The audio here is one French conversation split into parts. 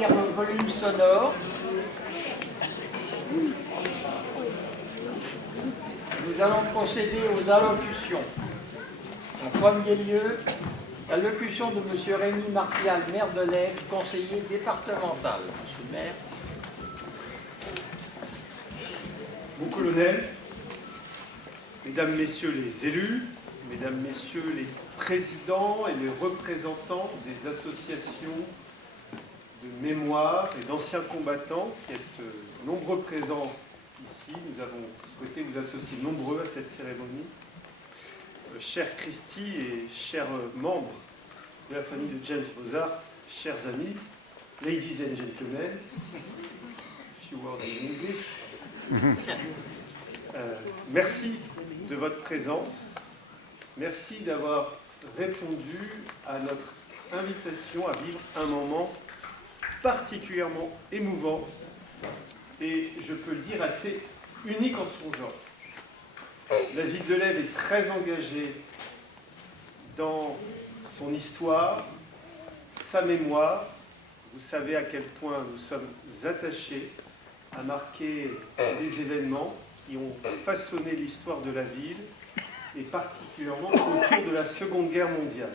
rétablir le volume sonore. Nous allons procéder aux allocutions. En premier lieu, l'allocution de M. Rémi Martial, maire de l'Ève, conseiller départemental. Monsieur le maire. Mon colonel, mesdames, messieurs les élus, mesdames, messieurs les présidents et les représentants des associations de mémoire et d'anciens combattants qui êtes nombreux présents ici, nous avons souhaité vous associer nombreux à cette cérémonie. Chère Christy et chers membres de la famille de James Bozart, chers amis, ladies and gentlemen, few words in English. Merci de votre présence. Merci d'avoir répondu à notre invitation à vivre un moment particulièrement émouvant et, je peux le dire, assez unique en son genre. La ville de l'Ève est très engagée dans son histoire, sa mémoire. Vous savez à quel point nous sommes attachés à marquer des événements qui ont façonné l'histoire de la ville, et particulièrement autour de la Seconde Guerre mondiale.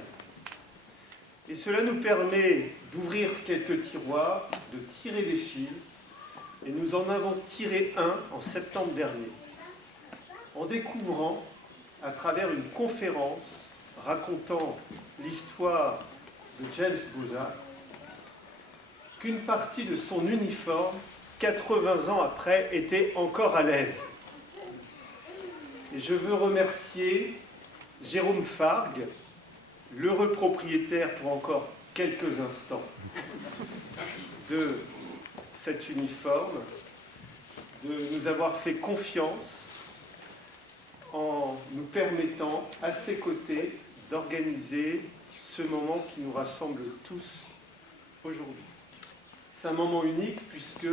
Et cela nous permet d'ouvrir quelques tiroirs, de tirer des fils, et nous en avons tiré un en septembre dernier, en découvrant, à travers une conférence racontant l'histoire de James Bozart, qu'une partie de son uniforme, 80 ans après, était encore à l'Ève. Et je veux remercier Jérôme Fargue, l'heureux propriétaire pour encore quelques instants de cet uniforme, de nous avoir fait confiance en nous permettant, à ses côtés, d'organiser ce moment qui nous rassemble tous aujourd'hui. C'est un moment unique puisque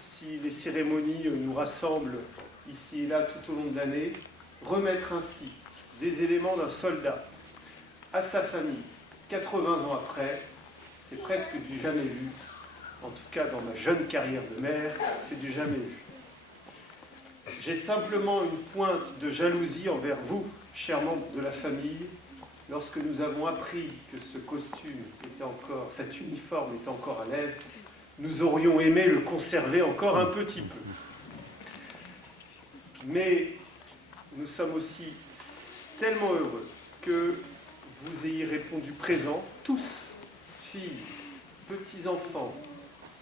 si les cérémonies nous rassemblent ici et là tout au long de l'année, remettre ainsi des éléments d'un soldat à sa famille 80 ans après, c'est presque du jamais vu. En tout cas, dans ma jeune carrière de maire, c'est du jamais vu. J'ai simplement une pointe de jalousie envers vous, chers membres de la famille, lorsque nous avons appris que ce costume était encore, cet uniforme était encore à l'Ève. Nous aurions aimé le conserver encore un petit peu. Mais nous sommes aussi tellement heureux que vous ayez répondu présent, tous, filles, petits-enfants,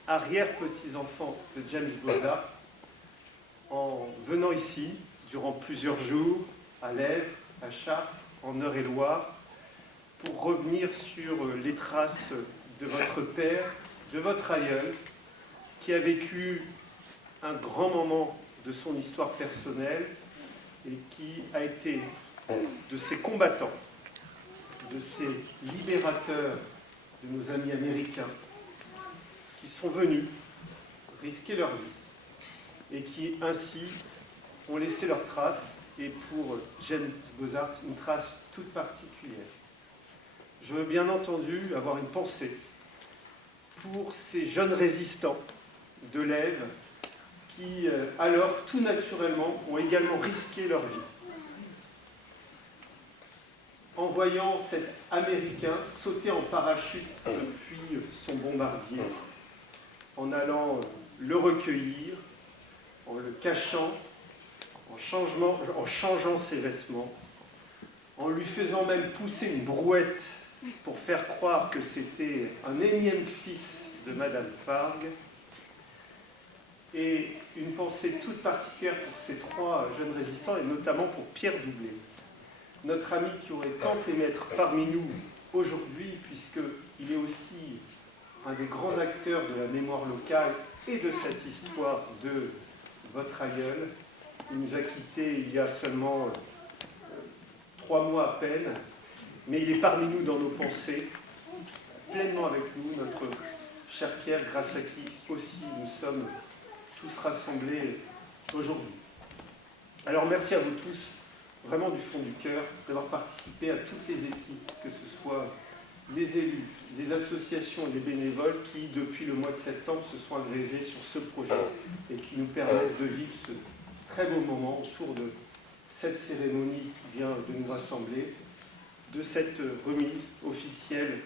arrière-petits-enfants de James Bozart, en venant ici, durant plusieurs jours, à l'Ève, à Chartres, en Eure-et-Loire, pour revenir sur les traces de votre père, de votre aïeul, qui a vécu un grand moment de son histoire personnelle et qui a été de ces combattants, de ces libérateurs de nos amis américains qui sont venus risquer leur vie et qui ainsi ont laissé leurs traces, et pour James Bozart, une trace toute particulière. Je veux bien entendu avoir une pensée pour ces jeunes résistants de l'Ève qui, alors, tout naturellement, ont également risqué leur vie. En voyant cet Américain sauter en parachute depuis son bombardier, en allant le recueillir, en le cachant, en changeant ses vêtements, en lui faisant même pousser une brouette pour faire croire que c'était un énième fils de Madame Fargue. Et une pensée toute particulière pour ces trois jeunes résistants, et notamment pour Pierre Doublé, notre ami qui aurait tant aimé être parmi nous aujourd'hui, puisqu'il est aussi un des grands acteurs de la mémoire locale et de cette histoire de votre aïeul. Il nous a quittés il y a seulement 3 mois à peine, mais il est parmi nous dans nos pensées, pleinement avec nous, notre cher Pierre, grâce à qui aussi nous sommes tous rassemblés aujourd'hui. Alors merci à vous tous, vraiment du fond du cœur, d'avoir participé à toutes les équipes, que ce soit les élus, les associations et les bénévoles qui, depuis le mois de septembre, se sont agrégés sur ce projet et qui nous permettent de vivre ce très beau moment autour de cette cérémonie qui vient de nous rassembler, de cette remise officielle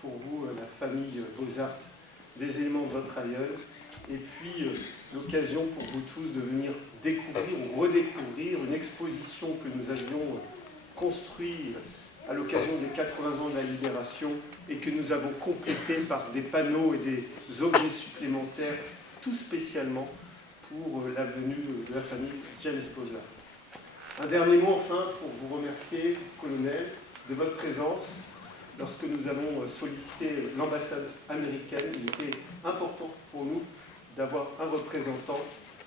pour vous, la famille Beaux-Arts, des éléments de votre aïeul, et puis l'occasion pour vous tous de venir découvrir ou redécouvrir une exposition que nous avions construite à l'occasion des 80 ans de la Libération et que nous avons complété par des panneaux et des objets supplémentaires, tout spécialement pour la venue de la famille James Beaux-Arts. Un dernier mot enfin pour vous remercier, colonel, de votre présence. Lorsque nous avons sollicité l'ambassade américaine, il était important pour nous d'avoir un représentant.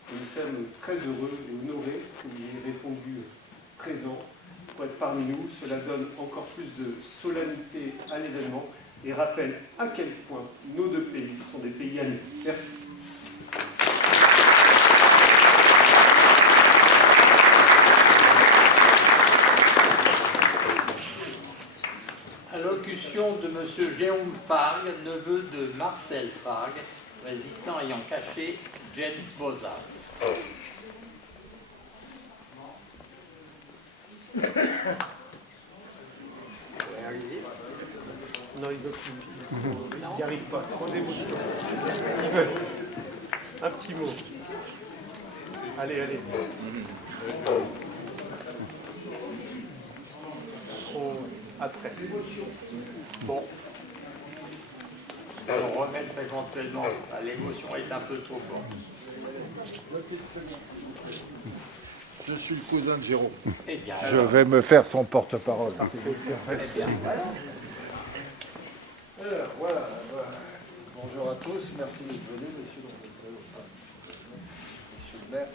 Et nous sommes très heureux et honorés que vous ayez répondu présent pour être parmi nous. Cela donne encore plus de solennité à l'événement et rappelle à quel point nos deux pays sont des pays amis. Merci. Allocution de M. Jérôme Fargue, neveu de Marcel Fargue, résistant ayant caché James Beaux-Arts. Non, il n'y arrive pas, sans émotion. Un petit mot. Allez, allez. Après. Bon. On va remettre éventuellement. L'émotion est un peu trop forte. Je suis le cousin de Jérôme. Eh bien, Je vais me faire son porte-parole. Merci. Alors, voilà. Bonjour à tous. Merci d'être venus, monsieur le maire.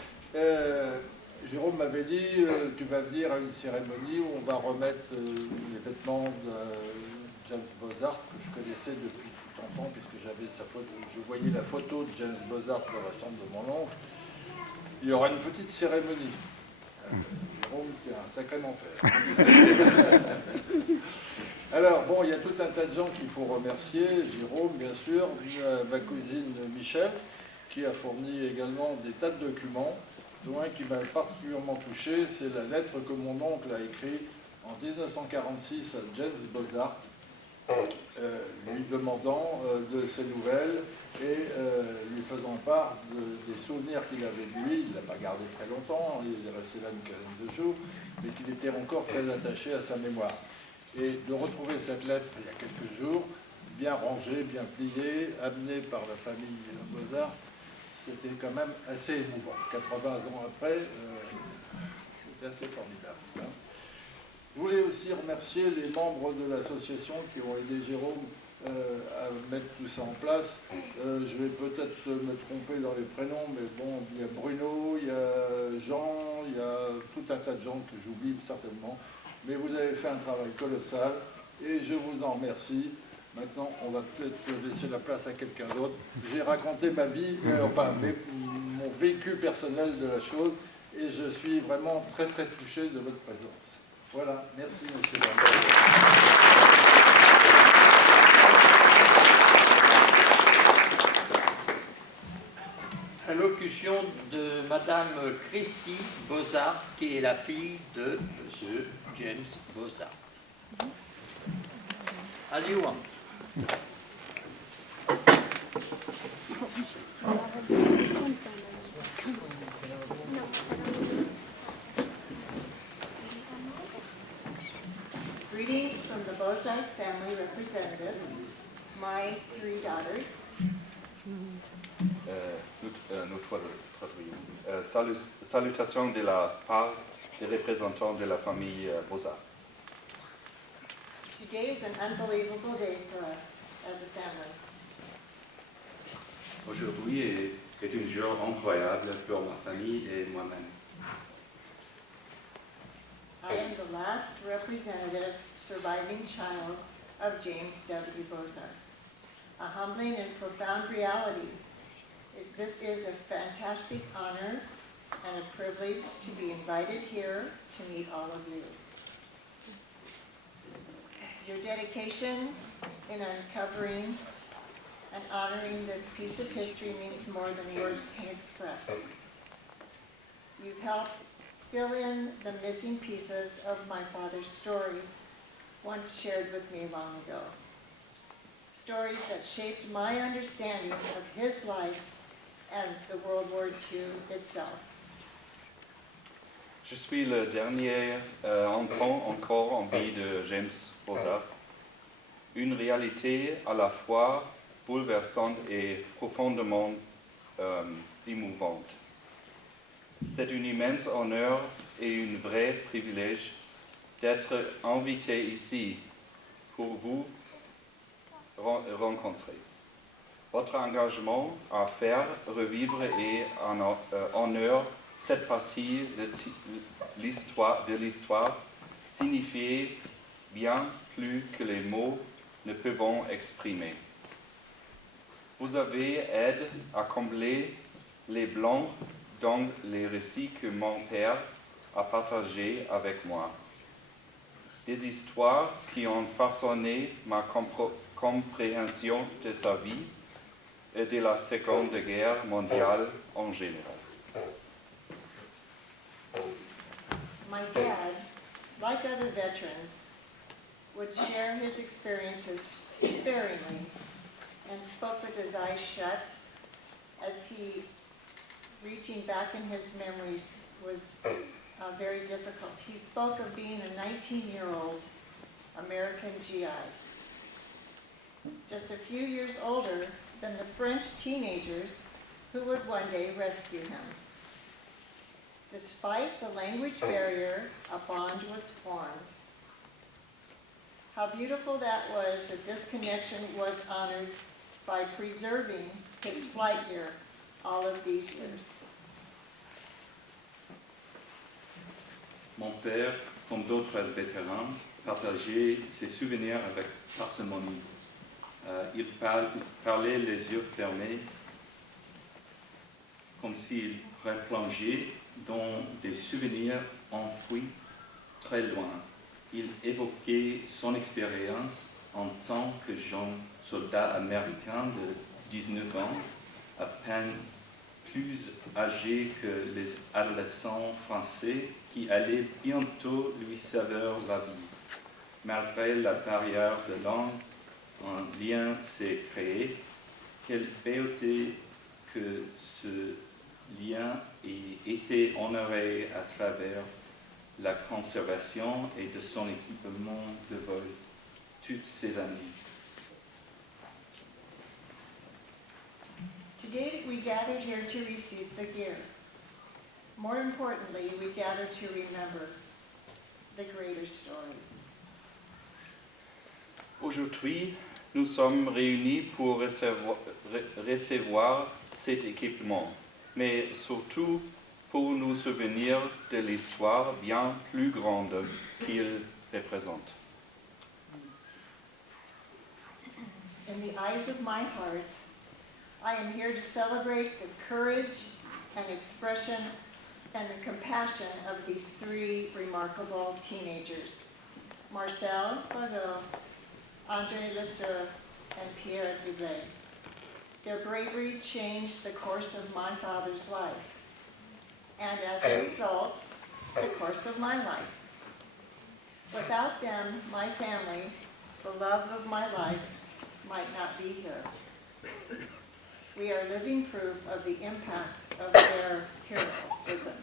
Jérôme m'avait dit, tu vas venir à une cérémonie où on va remettre les vêtements de James Beaux-Arts, que je connaissais depuis tout enfant, puisque j'avais sa photo, je voyais la photo de James Beaux-Arts dans la chambre de mon oncle. Il y aura une petite cérémonie. Jérôme, tu as un sacrément fait. Alors, bon, il y a tout un tas de gens qu'il faut remercier. Jérôme, bien sûr, ma cousine Michel, qui a fourni également des tas de documents, dont un qui m'a particulièrement touché, c'est la lettre que mon oncle a écrite en 1946 à James Beaux-Arts, lui demandant de ses nouvelles et lui faisant part des souvenirs qu'il avait de lui. Il ne l'a pas gardé très longtemps, il est resté là une quinzaine de jours, mais qu'il était encore très attaché à sa mémoire. Et de retrouver cette lettre il y a quelques jours, bien rangée, bien pliée, amenée par la famille Beaux-Arts, c'était quand même assez émouvant. 80 ans après, c'était assez formidable. Hein. Je voulais aussi remercier les membres de l'association qui ont aidé Jérôme à mettre tout ça en place. Je vais peut-être me tromper dans les prénoms, mais bon, il y a Bruno, il y a Jean, il y a tout un tas de gens que j'oublie certainement. Mais vous avez fait un travail colossal et je vous en remercie. Maintenant, on va peut-être laisser la place à quelqu'un d'autre. J'ai raconté ma vie, mon vécu personnel de la chose, et je suis vraiment très très touché de votre présence. Voilà, merci monsieur. Allocution de Madame Christy Beaux-Arts, qui est la fille de Monsieur James Beaux-Arts. As you want. Greetings from the Beaux-Arts family representatives, my three daughters. Salutations de la part des représentants de la famille Beaux-Arts. Today is an unbelievable day for us as a family. Aujourd'hui est un jour incroyable pour ma famille et moi-même. I am the last representative surviving child of James W. Beaux-Arts. A humbling and profound reality. This is a fantastic honor and a privilege to be invited here to meet all of you. Your dedication in uncovering and honoring this piece of history means more than words can express. You've helped fill in the missing pieces of my father's story, once shared with me long ago. Stories that shaped my understanding of his life and the World War II itself. Je suis le dernier enfant encore en vie de James Bozart. Une réalité à la fois bouleversante et profondément émouvante. C'est un immense honneur et un vrai privilège d'être invité ici pour vous rencontrer. Votre engagement à faire revivre et en honneur cette partie de l'histoire signifie bien plus que les mots ne peuvent exprimer. Vous avez aidé à combler les blancs dans les récits que mon père a partagés avec moi. Des histoires qui ont façonné ma compréhension de sa vie et de la Seconde Guerre mondiale en général. My dad, like other veterans, would share his experiences sparingly and spoke with his eyes shut as he, reaching back in his memories, was very difficult. He spoke of being a 19-year-old American GI, just a few years older than the French teenagers who would one day rescue him. Despite the language barrier, a bond was formed. How beautiful that was that this connection was honored by preserving his flight year all of these years. Mon père, comme d'autres vétérans, partageait ses souvenirs avec parcimonie. Il parlait les yeux fermés, comme s'il replongeait dans des souvenirs enfouis très loin. Il évoquait son expérience en tant que jeune soldat américain de 19 ans, à peine plus âgé que les adolescents français qui allaient bientôt lui sauver la vie. Malgré la barrière de langue, un lien s'est créé. Quelle beauté que ce lien ait été honoré à travers la conservation et de son équipement de vol toutes ces années. Today we gathered here to receive the gear. More importantly, we gather to remember the greater story. Aujourd'hui, nous sommes réunis pour recevoir cet équipement, mais surtout pour nous souvenir de l'histoire bien plus grande qu'il représente. In the eyes of my heart, I am here to celebrate the courage and expression and the compassion of these three remarkable teenagers, Marcel Fardeau, André Lesueur, and Pierre Dublé. Their bravery changed the course of my father's life, and as a result, the course of my life. Without them, my family, the love of my life, might not be here. We are living proof of the impact of their heroism.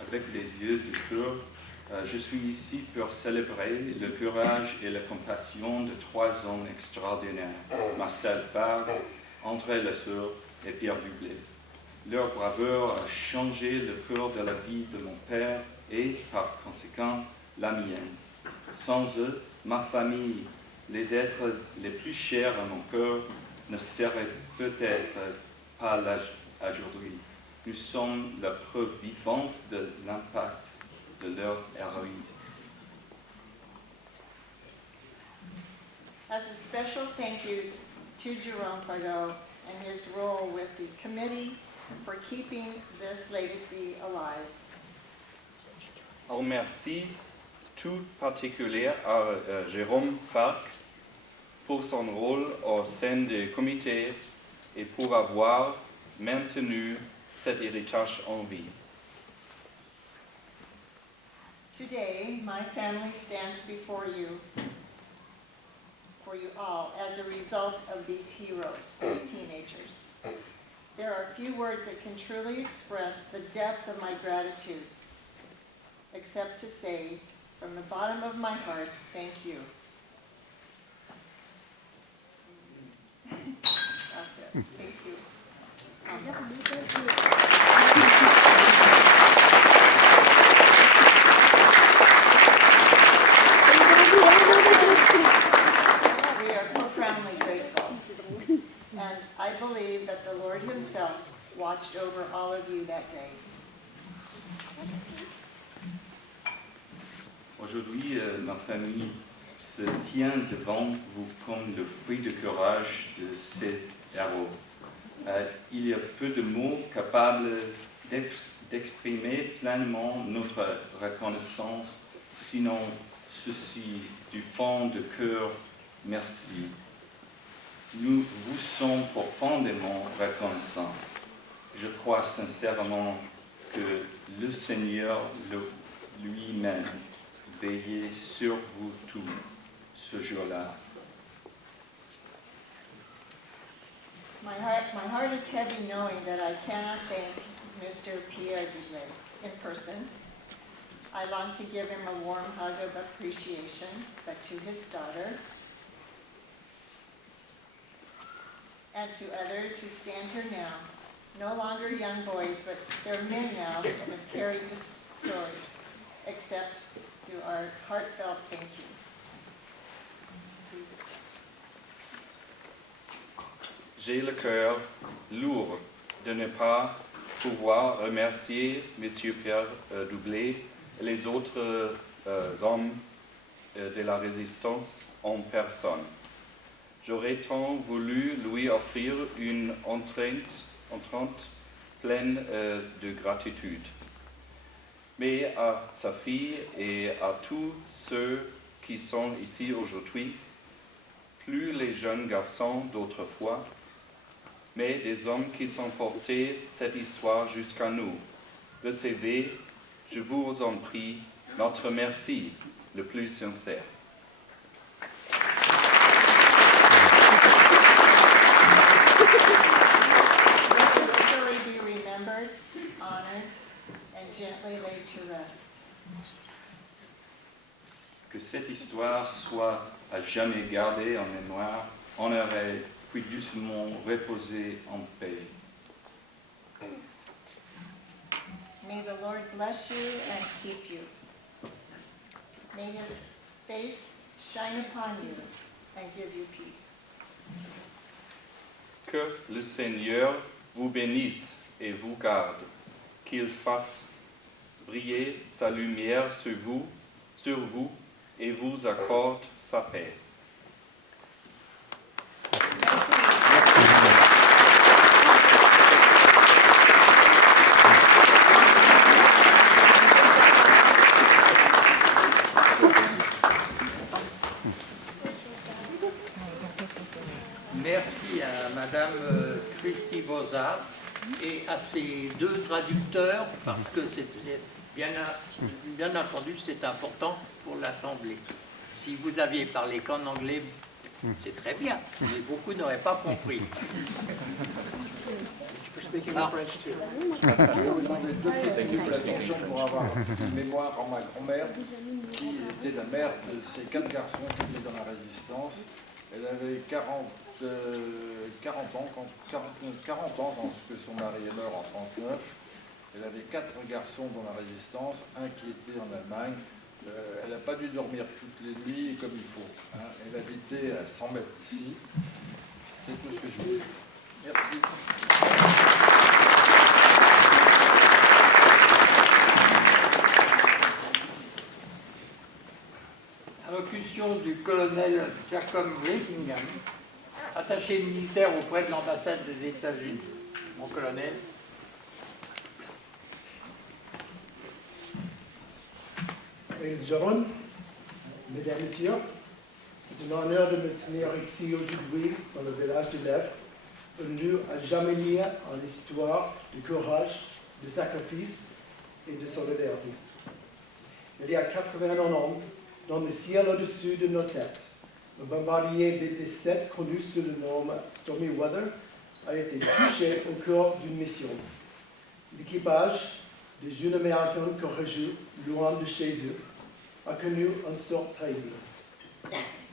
Avec les yeux de cœur, je suis ici pour célébrer le courage et la compassion de trois hommes extraordinaires, Marcel Fardeau, André Lesueur et Pierre Dublé. Leur bravoure a changé le cours de la vie de mon père et, par conséquent, la mienne. Sans eux, ma famille, les êtres les plus chers à mon cœur, ne seraient peut-être pas là aujourd'hui. Nous sommes la preuve vivante de l'impact de leur héroïsme. As a special thank you to Jerome Fardeau and his role with the committee for keeping this legacy alive. Un merci tout particulier à Jérôme Falk pour son rôle au sein du comité et pour avoir maintenu cet héritage en vie. Today, my family stands before you, for you all, as a result of these heroes, these teenagers. There are few words that can truly express the depth of my gratitude, except to say, from the bottom of my heart, thank you. That's it. Thank you. We are profoundly grateful, and I believe that the Lord Himself watched over all of you that day. Aujourd'hui, ma famille se tient devant vous comme le fruit de courage de ces héros. Il y a peu de mots capables d'exprimer pleinement notre reconnaissance, sinon ceci du fond de cœur, merci. Nous vous sommes profondément reconnaissants. Je crois sincèrement que le Seigneur lui-même veillait sur vous tous ce jour-là. My heart is heavy knowing that I cannot thank Mr. Pierre Dubé in person. I long to give him a warm hug of appreciation, but to his daughter and to others who stand here now, no longer young boys, but they're men now that have carried this story, accept through our heartfelt thank you. Please accept. J'ai le cœur lourd de ne pas pouvoir remercier M. Pierre Doublé et les autres hommes de la résistance en personne. J'aurais tant voulu lui offrir une entrante pleine de gratitude. Mais à sa fille et à tous ceux qui sont ici aujourd'hui, plus les jeunes garçons d'autrefois, mais des hommes qui ont porté cette histoire jusqu'à nous. Recevez, je vous en prie, notre merci le plus sincère. Let this story be remembered, honored, and gently laid to rest. Que cette histoire soit à jamais gardée en mémoire, honorée, puis doucement reposée en paix. May the Lord bless you and keep you. May His face shine upon you and give you peace. Que le Seigneur vous bénisse et vous garde, qu'il fasse briller sa lumière sur vous et vous accorde sa paix. Merci à Madame Christy Bozard et à ses deux traducteurs, parce que c'est bien entendu c'est important pour l'Assemblée. Si vous aviez parlé qu'en anglais, c'est très bien, mais beaucoup n'auraient pas compris. Je vais vous demander deux petites attention pour avoir une mémoire en ma grand-mère, qui était la mère de ces 4 garçons qui étaient dans la résistance. Elle avait 40 ans quand son mari est mort en 1939. Elle avait 4 garçons dans la résistance, un qui était en Allemagne. Elle n'a pas dû dormir toutes les nuits comme il faut. Hein. Elle habitait à 100 mètres d'ici. C'est tout ce que je veux dire. Merci. Allocution du colonel Jacob Rickingham, attaché militaire auprès de l'ambassade des États-Unis. Mon colonel. Ladies and gentlemen, Mesdames et Messieurs, c'est un honneur de me tenir ici aujourd'hui dans le village de Lèvres, un lieu à jamais lié en l'histoire de courage, de sacrifice et de solidarité. Il y a 80 ans, dans le ciel au-dessus de nos têtes, le bombardier B-17, connu sous le nom Stormy Weather, a été touché au cours d'une mission. L'équipage des jeunes Américains courageux, loin de chez eux, a connu un sort terrible.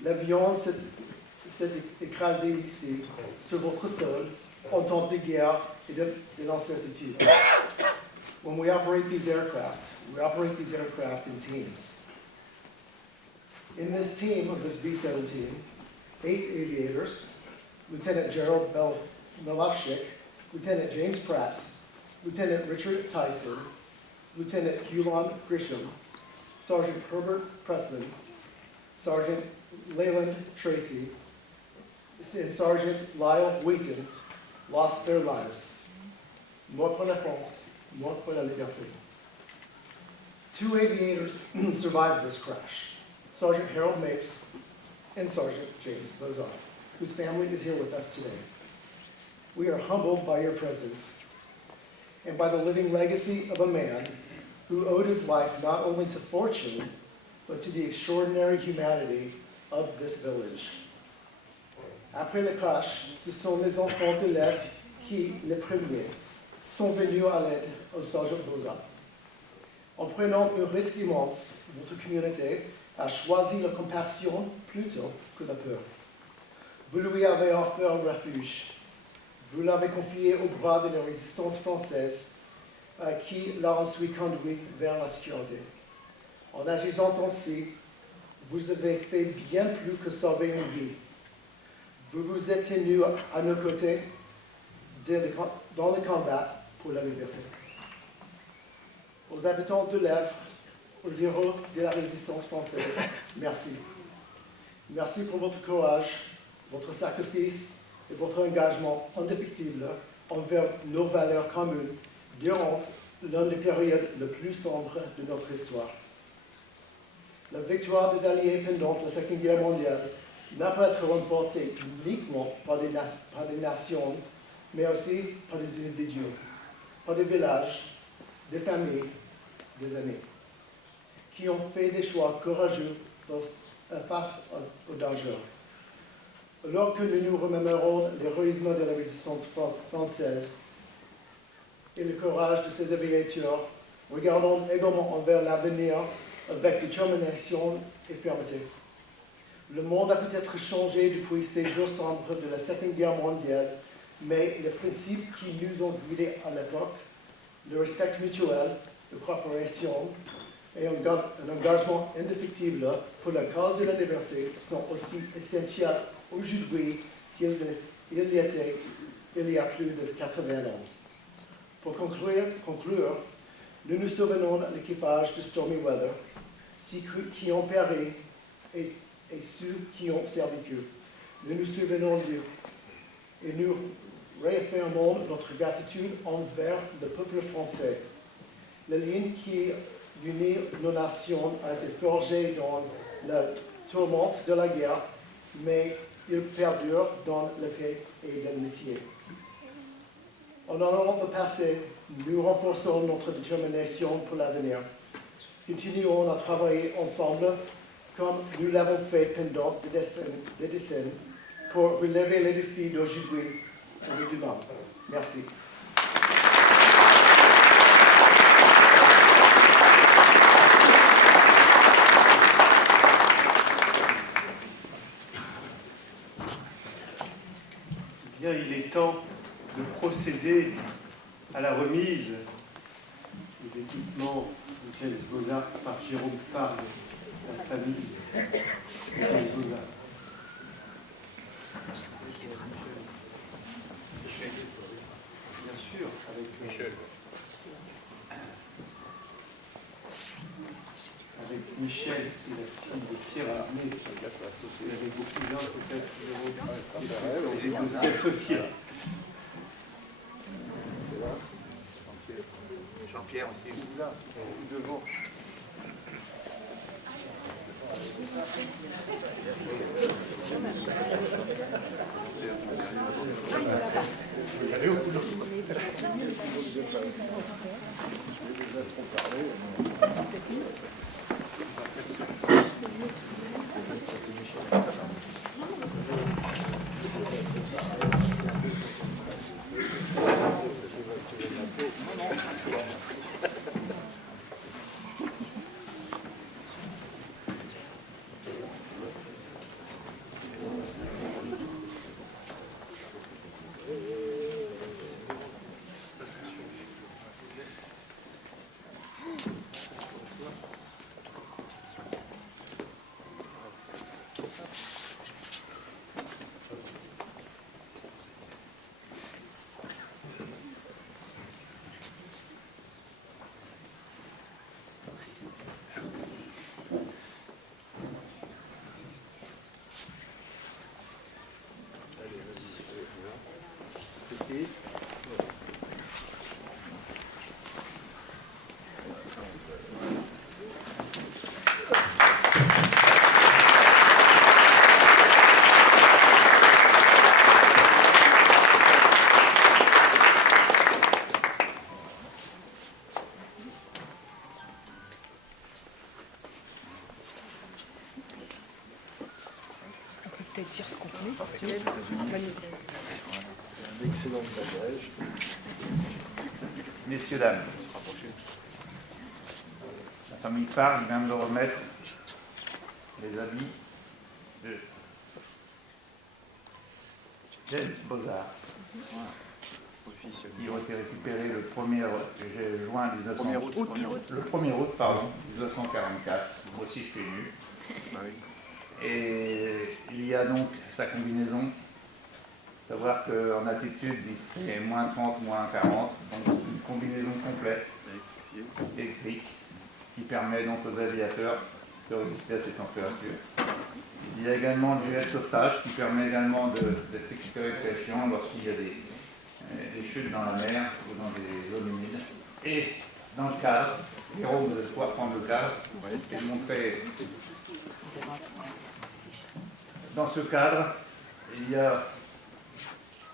L'avion s'est écrasé ici, sur votre sol, en temps de guerre et de l'incertitude. When we operate these aircraft in teams. In this team of this B-17, 8 aviators, Lieutenant Gerald Milovchik, Lieutenant James Pratt, Lieutenant Richard Tyson, Lieutenant Hulan Grisham, Sergeant Herbert Pressman, Sergeant Leyland Tracy, and Sergeant Lyle Wheaton lost their lives. Mort pour la France, mort pour la liberté. 2 aviators survived this crash, Sergeant Harold Mapes and Sergeant James Bozar, whose family is here with us today. We are humbled by your presence and by the living legacy of a man who owed his life not only to fortune, but to the extraordinary humanity of this village. Après le crash, ce sont les enfants de Lèvres qui, les premiers, sont venus à l'aide au Sergeant Bozar. En prenant un risque immense, votre communauté a choisi la compassion plutôt que la peur. Vous lui avez offert un refuge. Vous l'avez confié au bras de la résistance française, qui l'a ensuite conduit vers la sécurité. En agissant ainsi, vous avez fait bien plus que sauver une vie. Vous vous êtes tenu à nos côtés dans le combat pour la liberté. Aux habitants de Lèvres, aux héros de la résistance française, merci. Merci pour votre courage, votre sacrifice et votre engagement indéfectible envers nos valeurs communes durant l'une des périodes les plus sombres de notre histoire. La victoire des Alliés pendant la Seconde Guerre mondiale n'a pas été remportée uniquement par des nations, mais aussi par des individus, par des villages, des familles, des amis, qui ont fait des choix courageux face au danger. Alors que nous nous remémorons l'héroïsme de la résistance française et le courage de ses aviateurs, regardons également envers l'avenir avec détermination et fermeté. Le monde a peut-être changé depuis ces jours sombres de la Seconde Guerre mondiale, mais les principes qui nous ont guidés à l'époque, le respect mutuel, la coopération et un engagement indéfectible pour la cause de la liberté sont aussi essentiels aujourd'hui qu'ils étaient il y a plus de 80 ans. Pour conclure, nous nous souvenons de l'équipage de Stormy Weather, ceux qui ont péri et ceux qui ont survécu. Nous nous souvenons d'eux et nous réaffirmons notre gratitude envers le peuple français. La ligne qui unit nos nations a été forgée dans la tourmente de la guerre, mais il perdure dans la paix et l'amitié. En honorant le passé, nous renforçons notre détermination pour l'avenir. Continuons à travailler ensemble comme nous l'avons fait pendant des décennies pour relever les défis d'aujourd'hui et de demain. Merci. Bien, il est temps de procéder à la remise des équipements de James Bozar par Jérôme Fargue, la famille de James Bozar. Bien sûr, avec Michel. Avec Michel et la fille de Pierre Armé, et avec vos cousins peut-être des dossiers associés. Jean-Pierre aussi. Là, devant. Christy. Peut-être dire ce qu'on fait. Un excellent bagage. Messieurs, dames, la famille Park vient de me remettre les habits de James Bozard, qui ont été récupérés le 1er juin 1944. Moi aussi, je suis venu. Et il y a donc sa combinaison. Savoir qu'en altitude, il fait moins 30, moins 40, donc une combinaison complète, électrique, qui permet donc aux aviateurs de résister à ces températures. Il y a également du gel sauvetage qui permet également d'être récupéré très chiant lorsqu'il y a des chutes dans la mer ou dans des zones humides. Et dans le cadre, Jérôme va pouvoir prendre le cadre et montrer. Dans ce cadre, il y a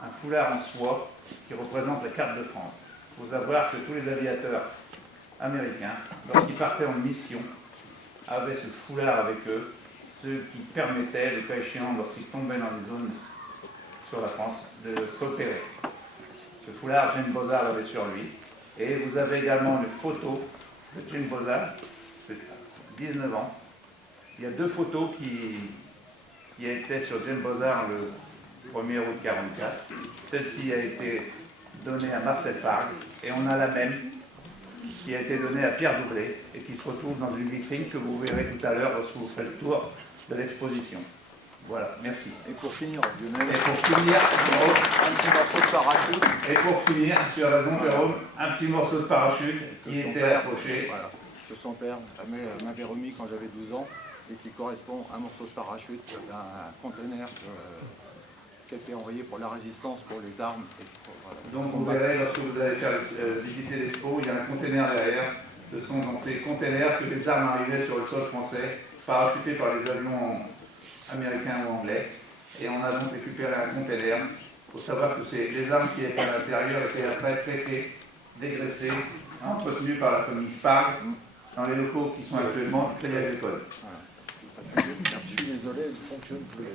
un foulard en soie qui représente la carte de France. Il faut savoir que tous les aviateurs américains, lorsqu'ils partaient en mission, avaient ce foulard avec eux, ce qui permettait, le cas échéant, lorsqu'ils tombaient dans des zones sur la France, de se repérer. Ce foulard, James Bozard l'avait sur lui. Et vous avez également une photo de James Bozard, de 19 ans. Il y a deux photos qui étaient sur James Bozard le 1er août 1944. Celle-ci a été donnée à Marcel Park et on a la même qui a été donnée à Pierre Doublet et qui se retrouve dans une vitrine que vous verrez tout à l'heure lorsque vous ferez le tour de l'exposition. Voilà, merci. Et pour finir, Lionel, Et pour finir, Jérôme, un petit morceau de parachute. et pour finir, tu as raison, Jérôme, un petit morceau de parachute qui son était père, accroché. Voilà, que son père m'avait remis quand j'avais 12 ans et qui correspond à un morceau de parachute d'un conteneur qui a été envoyé pour la résistance, pour les armes. Et pour, Donc vous verrez, lorsque vous allez faire visiter l'expo, il y a un conteneur derrière. Ce sont dans ces conteneurs que les armes arrivaient sur le sol français, parachutées par les avions américains ou anglais. Et on a donc récupéré un conteneur. Il faut savoir que les armes qui étaient à l'intérieur étaient après traitées, dégraissées, entretenues par la famille Park dans les locaux qui sont actuellement Crédit Agricole. Merci. Je suis désolé, il ne fonctionne plus.